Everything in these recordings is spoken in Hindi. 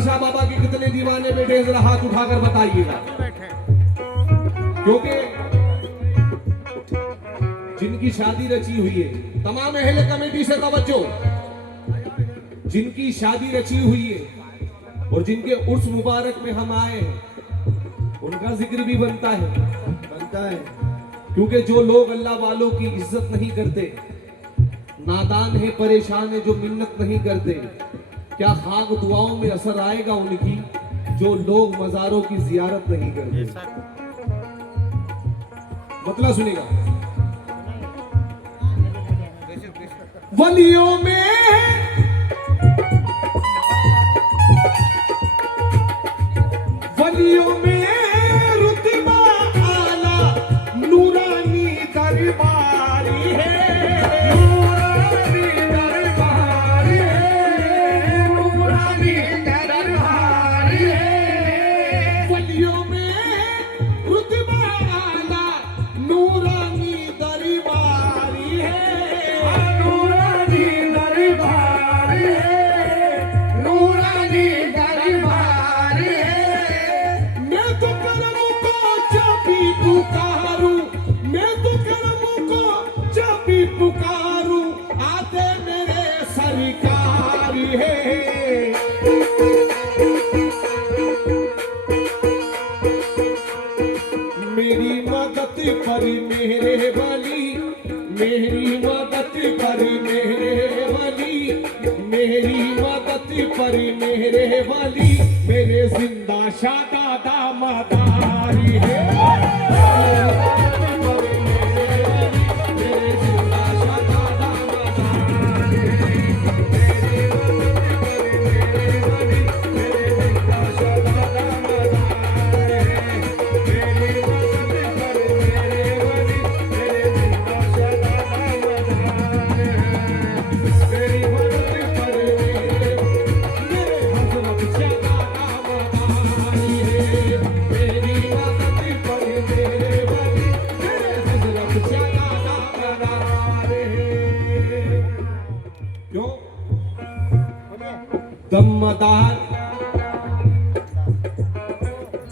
मदार शाह बाबा के कितने दीवाने बैठे हैं, जरा हाथ उठाकर बताइएगा। क्योंकि जिनकी शादी रची हुई है, तमाम अहले कमेटी से तवज्जो, जिनकी शादी रची हुई है और जिनके उर्स मुबारक में हम आए हैं, उनका जिक्र भी बनता है। क्योंकि जो लोग अल्लाह वालों की इज्जत नहीं करते, नादान है, परेशान है, जो मिन्नत नहीं करते, क्या खाक दुआओं में असर आएगा उनकी, जो लोग मजारों की जियारत नहीं करते। मतलब सुनेगा, वलियों में रुतबा आला नूरानी दरबारी है, वलियों में रुतबा आला नूरानी दरबारी है, पुकारूं आते मेरे सरकार है। मेरी मदद पर मेरे वली, मेरी मदद पर मेरे वली, मेरी मदद पर मेरे वली, मेरे जिंदा शादादा मदारी है।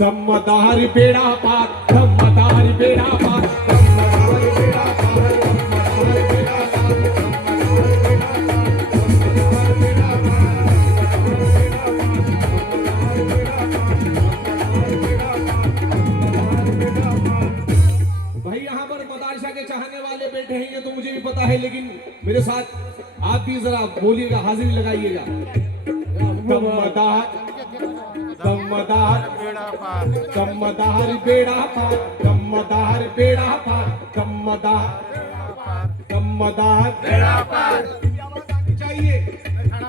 दम्मदार बेड़ा पार, दम्मदार बेड़ा पार, दम्मदार बेड़ा पार, दम्मदार बेड़ा पार, भाई यहाँ पर मदारसा के चाहने वाले बैठे हैं, ये तो मुझे भी पता है, लेकिन मेरे साथ आप भी जरा बोलिएगा, हाजिरी लगाइएगा। दम्मदार दम्मदार दम्मदार बेड़ा पार, दम्मदार बेड़ा पार, दम्मदार बेड़ा पार चाहिए,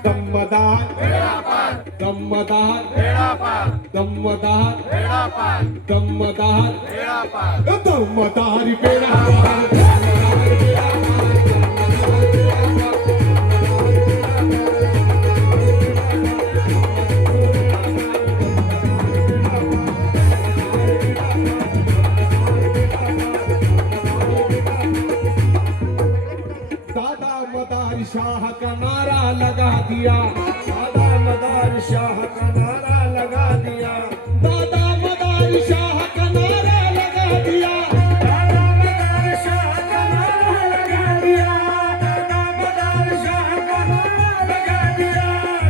दम्मदार बेड़ा पार, दम्मदार बेड़ा पार, दम्मदार बेड़ा पार, दम्मदार बेड़ा पार, दम्मदार बेड़ा पार। शाह का नारा लगा दिया, दादा मदार शाह का नारा लगा दिया, दादा मदार शाह का नारा लगा दिया, दादा मदार शाह का नारा लगा दिया, दादा मदार शाह का नारा लगा दिया,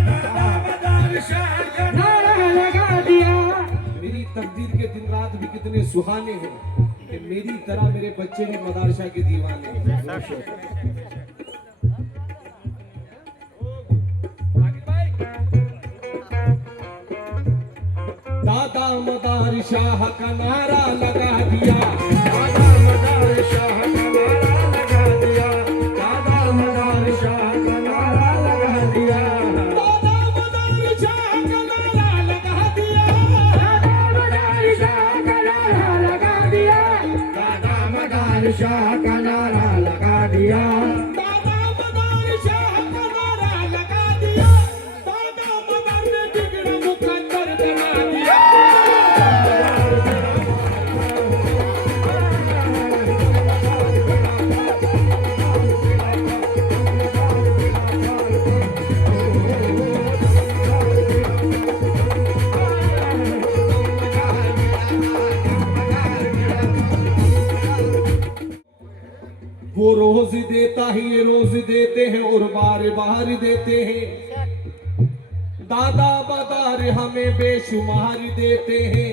दादा मदार शाह का नारा लगा दिया। मेरी तकदीर के दिन रात भी कितने सुहाने हैं कि मेरी तरह मेरे बच्चे भी मदारसा के दीवाने हैं। दादा मदार शाह का नारा लगा दिया, दादा मदार शाह का नारा लगा दिया, दादा मदार शाह का नारा लगा दिया, दादा मदार शाह का नारा लगा दिया, दादा मदार शाह का नारा लगा दिया, दादा मदार शाह का नारा लगा दिया, दादा मदार शाह का नारा लगा दिया, दादा मदार ने बिगड़ा मुकद्दर बना दिया। वो रोज देता है, ये रोज देते हैं और बार बार देते हैं। दादा मदार हमें बेशुमार देते हैं,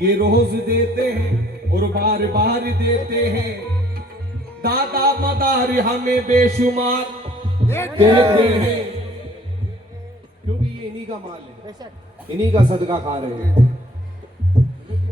ये रोज देते हैं और बार बार देते हैं। दादा मदार हमें बेशुमार देते हैं, क्योंकि ये इन्हीं का माल है, इन्हीं का सदका खा रहे हैं।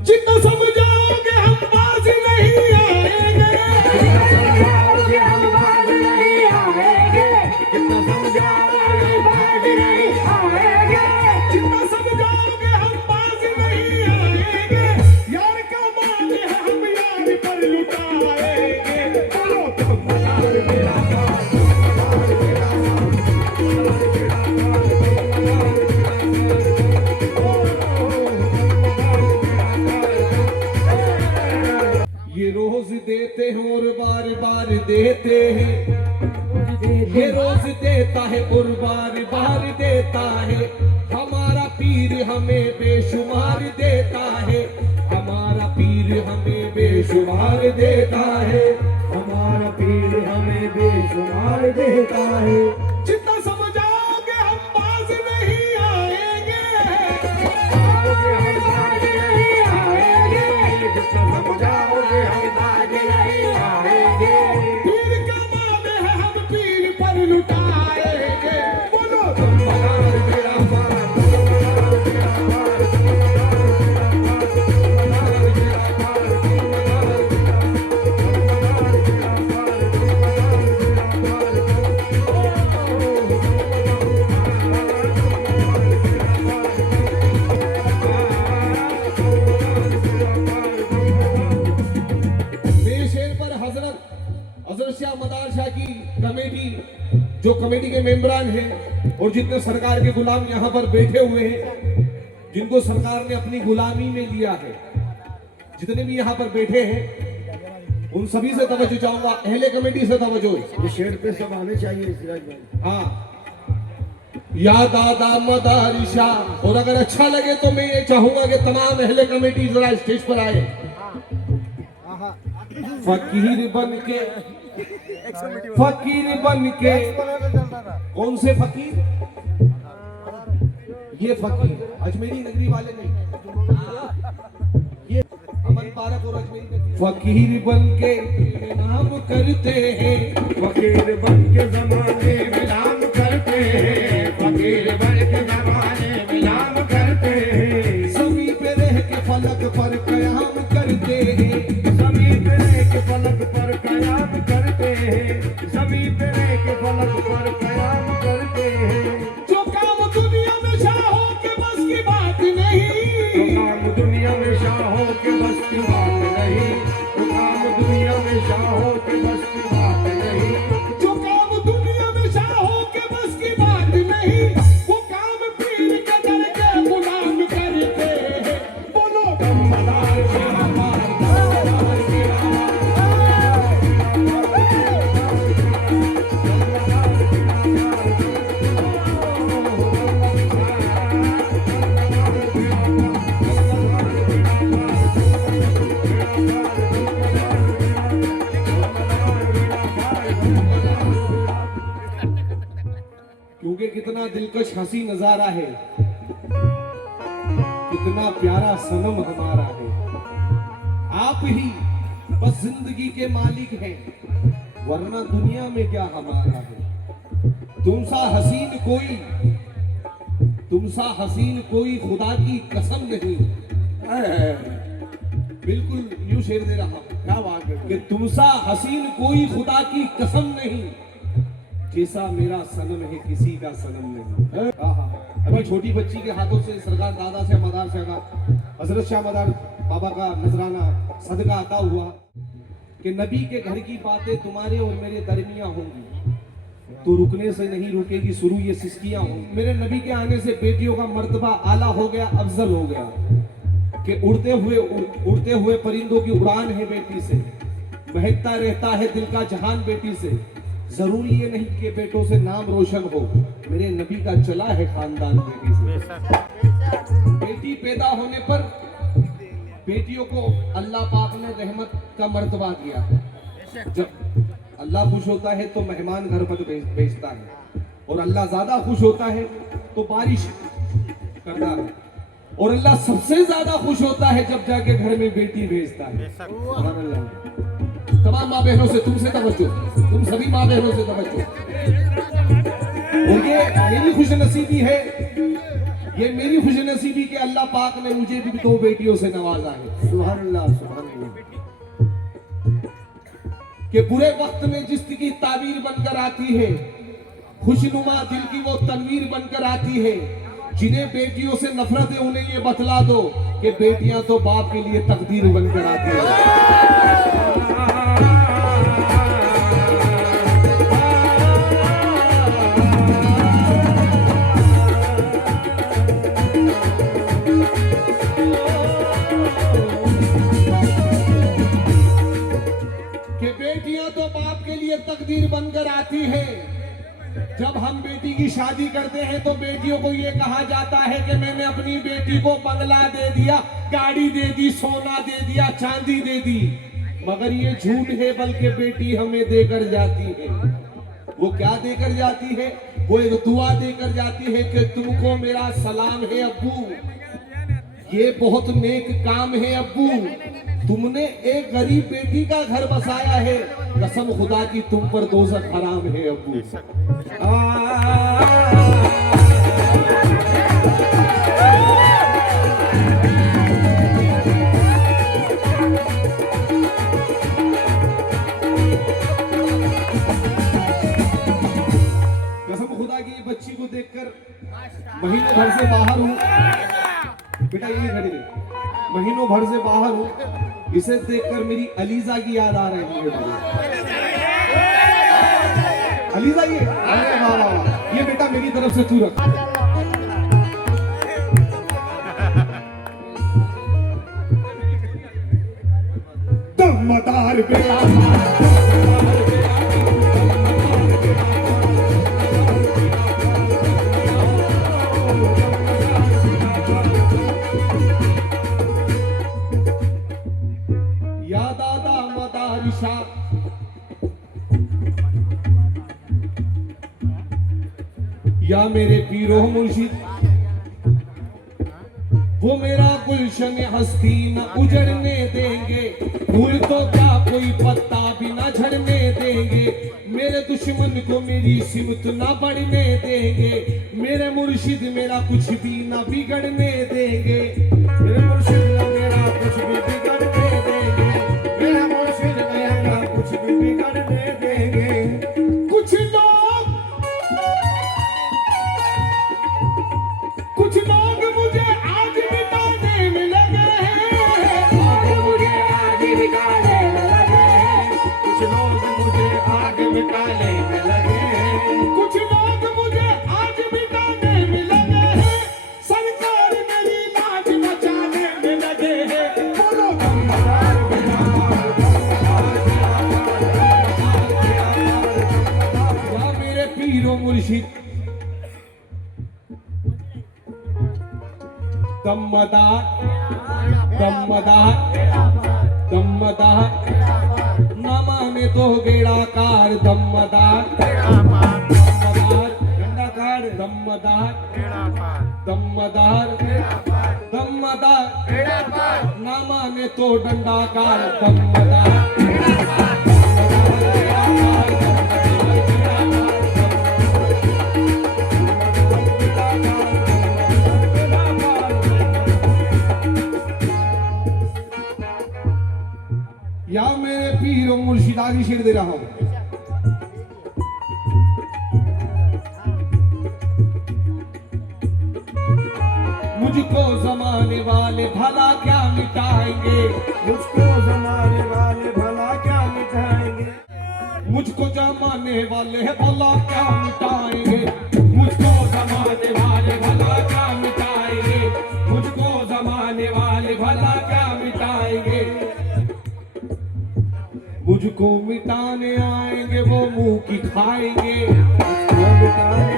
जितना समझाओगे हम बाज नहीं आएंगे, जितना समझाओगे हम बाज नहीं आएंगे, जितना समझाओगे बाज नहीं आएंगे, जितना समझाओगे हम बाज नहीं आएंगे। यार का माल है हम यार पर लुटाएंगे। बोलो तो मदार मेरा माल, मदार मेरा माल, मदार मेरा माल, ये रोज देते हैं और बार बार देते हैं। ये रोज देता है और बार बार देता है। हमारा पीर हमें बेशुमार देता है, हमारा पीर हमें बेशुमार देता है, हमारा पीर हमें बेशुमार देता है। जितना समझाओगे हम बाज नहीं आएंगे, हम बाज नहीं आएंगे, जितना समझाओगे हम बाज नहीं आएंगे। पीर का माल है हम पीर पर लुटाएंगे। बोलो तुम मदार मेरा माल, मदार मेरा माल, मदार मेरा माल, मदार मेरा हजरत शाह मदार शाह की कमेटी, जो कमेटी के मेंबरान हैं और जितने सरकार के गुलाम यहाँ पर बैठे हुए हैं, जिनको सरकार ने अपनी गुलामी में लिया है, जितने भी यहाँ पर बैठे हैं उन सभी से तवज्जो चाहूंगा, अहले कमेटी से तवज्जो। ये शेर पे सब आने चाहिए सिराज भाई। हाँ, या दादा मदार शाह। और अगर अच्छा लगे तो मैं ये चाहूंगा कि तमाम अहले कमेटी जरा स्टेज पर आए। फकीर बन के, फकीर बन के, कौन से फकीर? ये फकीर अजमेरी नगरी वाले नहीं, ये अमन पारक और अजमेरी नगरी। फकीर बन के नाम करते हैं, फकीर बन के जमाने में नाम करते हैं, फकीर बन के जमाने में नाम करते हैं। सभी पे रह के फलक पर कयाम करते हैं, सभी पे रह के फलक पर कयाम करते हैं, सभी पे रह के फलक पर कयाम करते हैं। जो काम दुनिया में शाहों के बस की बात नहीं, तो काम दुनिया में शाहों के बस की बात नहीं, तो काम दुनिया में शाहों के बस की बात नहीं, जो काम दुनिया में शाहों के बस की बात नहीं, वो काम पीर के दर के गुलाम करते हैं। बोलो तुम मदार मेरा माल, मदार मेरा माल। क्योंकि कितना दिलकश हंसी नजारा है, कितना प्यारा सनम हमारा है। आप ही बस जिंदगी के मालिक हैं, वरना दुनिया में क्या हमारा है। तुमसा हसीन कोई खुदा की कसम नहीं। बिल्कुल यूं शेर दे रहा हूं, क्या बात है कि तुमसा हसीन कोई खुदा की कसम नहीं, जैसा मेरा सनम है किसी का सनम नहीं। अभी छोटी बच्ची के हाथों से सरकार दादा से मदार से का हजरत शाह मदार बाबा का नजराना सदका अता हुआ कि नबी के घर की बातें तुम्हारे और मेरे दरमियां होंगी तो रुकने से नहीं रुकेगी, शुरू ये सिस्कियां होंगी। मेरे नबी के आने से बेटियों का मर्तबा आला हो गया, अफजल हो गया कि उड़ते हुए परिंदों की उड़ान है बेटी से, महकता रहता है दिल का जहान बेटी से। जरूरी ये नहीं कि बेटों से नाम रोशन हो, मेरे नबी का चला है खानदान बेटी से। बेटी पैदा होने पर बेटियों को अल्लाह पाक ने रहमत का मर्तबा दिया है। जब अल्लाह खुश होता है तो मेहमान घर पर भेजता है, और अल्लाह ज्यादा खुश होता है तो बारिश करता है, और अल्लाह सबसे ज्यादा खुश होता है जब जाके घर में बेटी भेजता है। सुभान अल्लाह। तमाम माँ बहनों से तुमसे तवज्जो, तुम सभी माँ बहनों से तवज्जो। और ये मेरी खुशनसीबी है, ये मेरी खुशनसीबी के अल्लाह पाक ने मुझे भी 2 बेटियों से नवाजा है। सुभान अल्लाह, सुभान अल्लाह। कि बुरे वक्त में जिसकी ताबीर बनकर आती है, खुशनुमा दिल की वो तनवीर बनकर आती है। जिन्हें बेटियों से नफरत है उन्हें ये बतला दो कि बेटियां तो बाप के लिए तकदीर बनकर आती है। कि बेटियां तो बाप के लिए तकदीर बनकर आती है। जब हम बेटी की शादी करते हैं तो बेटियों को ये कहा जाता है कि मैंने अपनी बेटी को बंगला दे दिया, गाड़ी दे दी, सोना दे दिया, चांदी दे दी। मगर ये झूठ है, बल्कि बेटी हमें देकर जाती है। वो क्या देकर जाती है? वो एक दुआ देकर जाती है कि तुमको मेरा सलाम है अब्बू, ये बहुत नेक काम है अब्बू, तुमने एक गरीब बेटी का घर बसाया है, कसम खुदा की तुम पर दोज़ख हराम है अब्बू। कसम खुदा की ये बच्ची को देखकर महीनों भर से बाहर हूँ, बेटा यही खड़ी है, महीनों भर से बाहर हूँ, इसे देखकर मेरी अलीजा की याद आ रही है। अलीजा ये, अरे वाह वाह वाह, ये बेटा मेरी तरफ से तू रख। दमदार बेटा, या दादा मदारिशा, या मेरे पीरो मुर्शिद, वो मेरा गुलशन हस्ती न उजड़ने देंगे, फूल तो क्या कोई पत्ता भी न झड़ने देंगे, मेरे दुश्मन को मेरी सिमत न बढ़ने देंगे, मेरे मुर्शिद मेरा कुछ भी न बिगड़ने देंगे, मेरे मुर्शिद न मेरा कुछ भी बिगड़ने देंगे, मेरा मुर्शिद मेरा कुछ भी बिगड़ने देंगे। कुछ लोग मुझे आज मिटाने में लगे हैं, मुझे आज मिटाने में लगे हैं, कुछ लोग मुझे आज मिटाने में लगे हैं, कुछ लोग मुझे आज मिटाने में लगे हैं, सरकार मेरी लाज बचाने में लगे हैं। बोलो दमदार बेटा, या मेरे पीरो मुर्शिद, दमदार दमदार दमदार, न माने तो गेड़ाकार, दमदार दमदार गंडाकार, दमदार दमदार दमदार, न माने तो डंडाकार, दमदार। या मेरे पीर और मुर्शिदा की शेर दे रहा हूं। मुझको जमाने वाले भला क्या मिटाएंगे, मुझको जमाने वाले भला क्या मिटाएंगे, मुझको जमाने वाले भला क्या मिटाएंगे, मुझको जमाने वाले भला क्या मिटाएंगे, मुझको जमाने वाले भला क्या मिटाएंगे, मुझको मिटाने आएंगे वो मुंह की खाएंगे, मुझको मिटाने